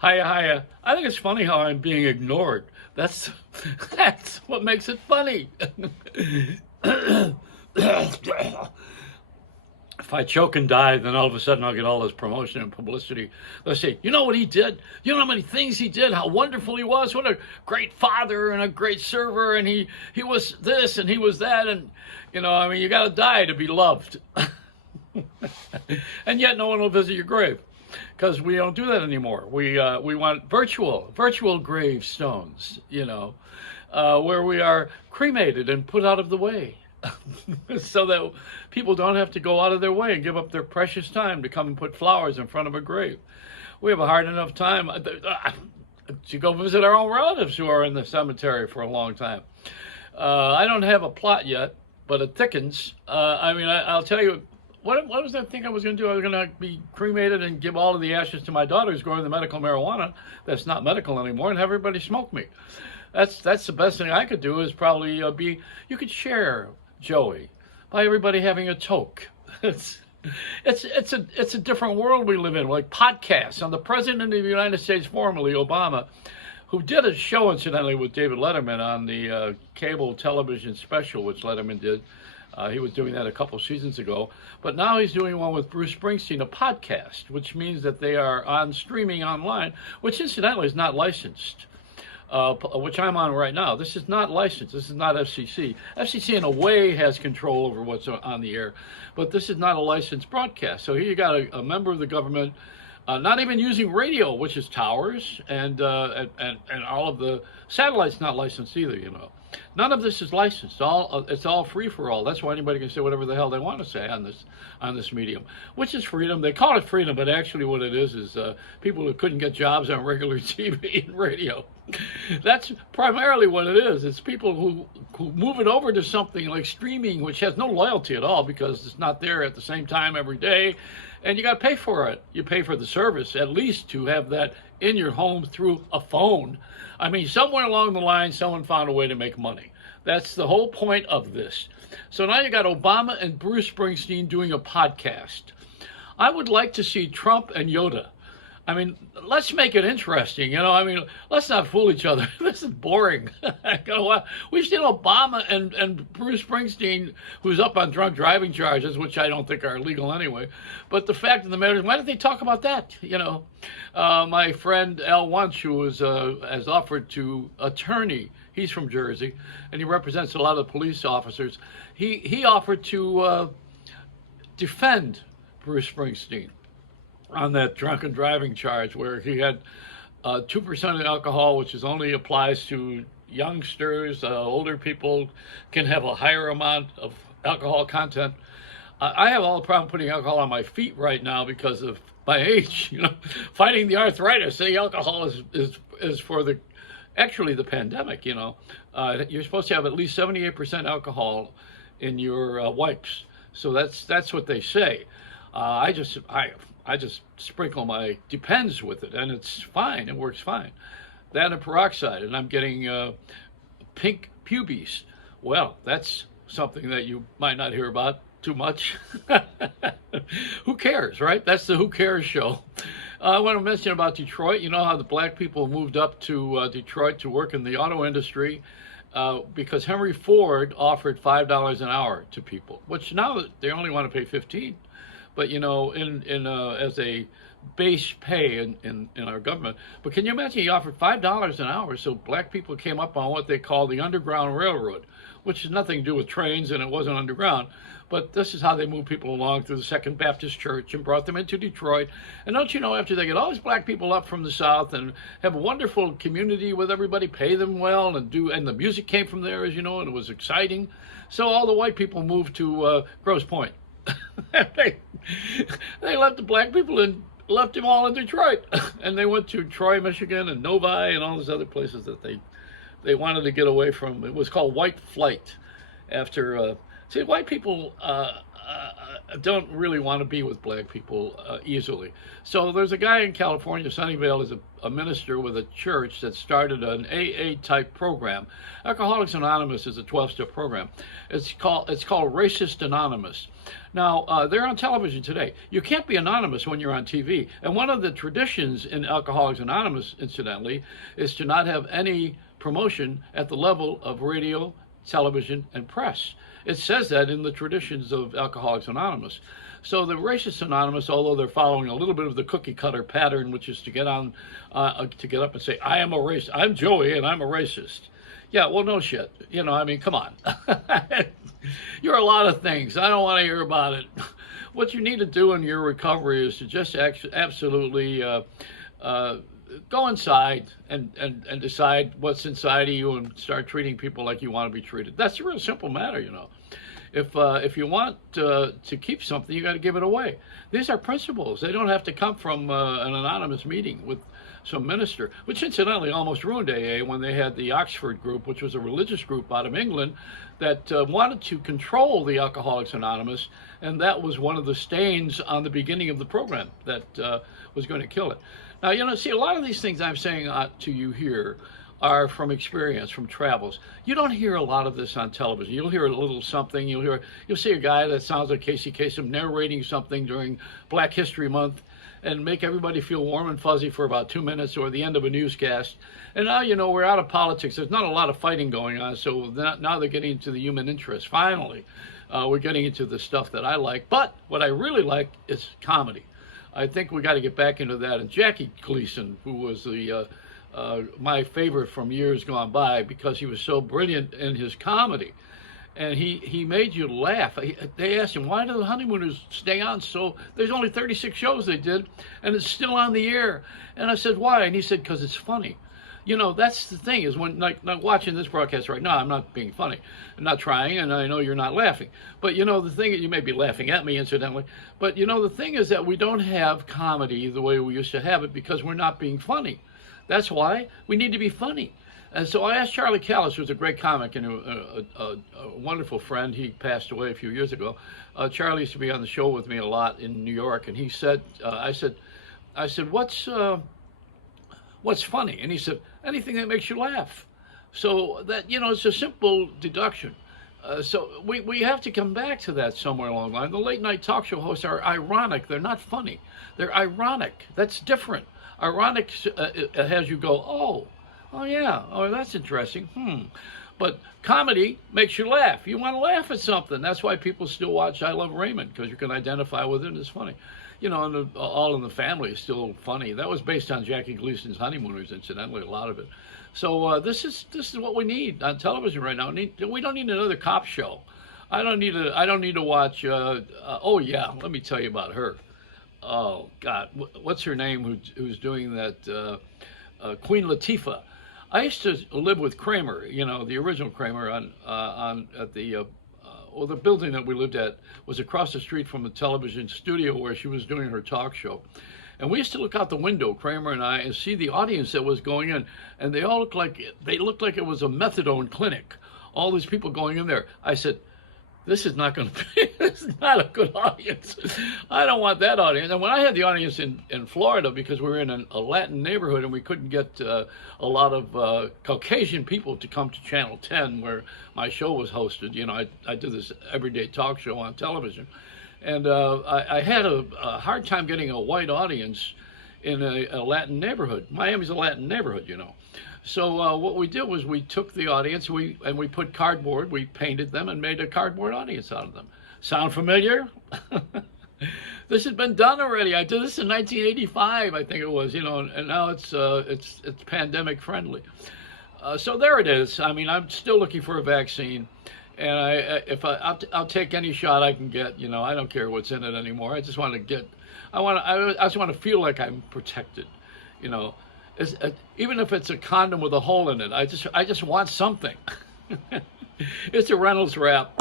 Hiya, hiya. I think it's funny how I'm being ignored. That's that's what makes it funny. If I choke and die, then all of a sudden I'll get all this promotion and publicity. They'll say, you know what he did? You know how many things he did? How wonderful he was? What a great father and a great server, and he was this and he was that, and I mean, you got to die to be loved, and yet no one will visit your grave because we don't do that anymore. We want virtual gravestones, where we are cremated and put out of the way, so that people don't have to go out of their way and give up their precious time to come and put flowers in front of a grave. We have a hard enough time to go visit our own relatives who are in the cemetery for a long time. I don't have a plot yet, but it thickens. I'll tell you. What was that thing I was going to do? I was going to be cremated and give all of the ashes to my daughter who's growing the medical marijuana that's not medical anymore, and have everybody smoke me. That's the best thing I could do, is probably you could share, Joey, by everybody having a toke. It's a different world we live in, like podcasts. On the President of the United States, formerly Obama, who did a show, incidentally, with David Letterman on the cable television special, which Letterman did. He was doing that a couple seasons ago, but now he's doing one with Bruce Springsteen, a podcast, which means that they are on streaming online, which incidentally is not licensed, which I'm on right now. This is not licensed. This is not FCC. FCC in a way has control over what's on the air, but this is not a licensed broadcast. So here you got a member of the government not even using radio, which is towers, and all of the satellites not licensed either. None of this is licensed. It's all free for all. That's why anybody can say whatever the hell they want to say on this medium, which is freedom. They call it freedom, but actually what it is people who couldn't get jobs on regular TV and radio. That's primarily what it is. It's people who move it over to something like streaming, which has no loyalty at all because it's not there at the same time every day, and you got to pay for it. You pay for the service, at least to have that in your home through a phone. I mean, somewhere along the line, someone found a way to make money. That's the whole point of this. So now you got Obama and Bruce Springsteen doing a podcast. I would like to see Trump and Yoda. I mean, let's make it interesting. Let's not fool each other. This is boring. We've seen Obama and Bruce Springsteen, who's up on drunk driving charges, which I don't think are legal anyway. But the fact of the matter is, why don't they talk about that? My friend Al Wunsch, who has offered to attorney, he's from Jersey, and he represents a lot of police officers. He offered to defend Bruce Springsteen on that drunken driving charge, where he had 2% alcohol, which only applies to youngsters. Older people can have a higher amount of alcohol content. I have all the problem putting alcohol on my feet right now because of my age. Fighting the arthritis. Say alcohol is for the pandemic. You're supposed to have at least 78% alcohol in your wipes. So that's what they say. I just sprinkle my Depends with it, and it's fine. It works fine. That and peroxide, and I'm getting pink pubes. Well, that's something that you might not hear about too much. Who cares, right? That's the Who Cares show. I want to mention about Detroit. You know how the black people moved up to Detroit to work in the auto industry because Henry Ford offered $5 an hour to people, which now they only want to pay $15. But as a base pay in our government. But can you imagine he offered $5 an hour, so black people came up on what they call the Underground Railroad, which has nothing to do with trains, and it wasn't underground. But this is how they moved people along through the Second Baptist Church and brought them into Detroit. And don't you know, after they get all these black people up from the South and have a wonderful community with everybody, pay them well, and the music came from there, as you know, and it was exciting. So all the white people moved to Grosse Pointe. They left the black people and left them all in Detroit, and they went to Troy, Michigan, and Novi, and all those other places that they wanted to get away from. It was called white flight. After white people don't really want to be with black people easily. So there's a guy in California, Sunnyvale, is a minister with a church that started an AA type program. Alcoholics Anonymous is a 12-step program. It's called Racist Anonymous. Now they're on television today. You can't be anonymous when you're on TV. And one of the traditions in Alcoholics Anonymous, incidentally, is to not have any promotion at the level of radio, television, and press. It says that in the traditions of Alcoholics Anonymous. So the Racist Anonymous, although they're following a little bit of the cookie cutter pattern, which is to get on, to get up and say, I am a racist. I'm Joey and I'm a racist. Yeah, well, no shit. You know, I mean, come on. You're a lot of things. I don't want to hear about it. What you need to do in your recovery is to just absolutely go inside and decide what's inside of you and start treating people like you want to be treated. That's a real simple matter, you know. If you want to keep something, you got to give it away. These are principles. They don't have to come from an anonymous meeting with some minister, which incidentally almost ruined AA when they had the Oxford group, which was a religious group out of England that wanted to control the Alcoholics Anonymous, and that was one of the stains on the beginning of the program that was going to kill it. Now, you know, see, a lot of these things I'm saying to you here are from experience, from travels. You don't hear a lot of this on television. You'll hear a little something. You'll see a guy that sounds like Casey Kasem narrating something during Black History Month and make everybody feel warm and fuzzy for about 2 minutes or the end of a newscast. And now, you know, we're out of politics. There's not a lot of fighting going on, so now they're getting into the human interest. Finally, we're getting into the stuff that I like. But what I really like is comedy. I think we got to get back into that. And Jackie Gleason, who was the my favorite from years gone by because he was so brilliant in his comedy. And he made you laugh. They asked him, why do the Honeymooners stay on so? There's only 36 shows they did, and it's still on the air. And I said, why? And he said, because it's funny. You know, that's the thing, is when, like watching this broadcast right now, I'm not being funny. I'm not trying, and I know you're not laughing. But, you know, the thing, you may be laughing at me, incidentally. But, you know, the thing is that we don't have comedy the way we used to have it because we're not being funny. That's why we need to be funny. And so I asked Charlie Callis, who's a great comic and a wonderful friend. He passed away a few years ago. Charlie used to be on the show with me a lot in New York, and he said, I said, what's funny? And he said, anything that makes you laugh. So that, you know, it's a simple deduction. So we have to come back to that somewhere along the line. The late night talk show hosts are ironic. They're not funny. They're ironic. That's different. Ironic has you go, oh yeah, oh that's interesting. But comedy makes you laugh. You want to laugh at something. That's why people still watch I Love Raymond, because you can identify with it and it's funny. You know, and All in the Family is still funny. That was based on Jackie Gleason's Honeymooners, incidentally, a lot of it. So this is what we need on television right now. We don't need another cop show. I don't need to watch. Oh yeah, let me tell you about her. Oh God, what's her name? Who's doing that? Queen Latifah. I used to live with Kramer. You know, the original Kramer at the. Well, the building that we lived at was across the street from the television studio where she was doing her talk show. And we used to look out the window, Kramer and I, and see the audience that was going in. And they all looked like it was a methadone clinic. All these people going in there. I said, this is not going to be, this is not a good audience. I don't want that audience. And when I had the audience in Florida, because we were in a Latin neighborhood and we couldn't get a lot of Caucasian people to come to Channel 10 where my show was hosted. You know, I did this everyday talk show on television. And I had a hard time getting a white audience in a Latin neighborhood. Miami's a Latin neighborhood, you know. So what we did was we took the audience and we put cardboard, we painted them and made a cardboard audience out of them. Sound familiar? This has been done already. I did this in 1985, I think it was, you know, and now it's pandemic friendly. So there it is. I mean, I'm still looking for a vaccine, and I'll take any shot I can get. You know, I don't care what's in it anymore. I just want to get. I just want to feel like I'm protected. You know. Even if it's a condom with a hole in it, I just want something. It's a Reynolds wrap.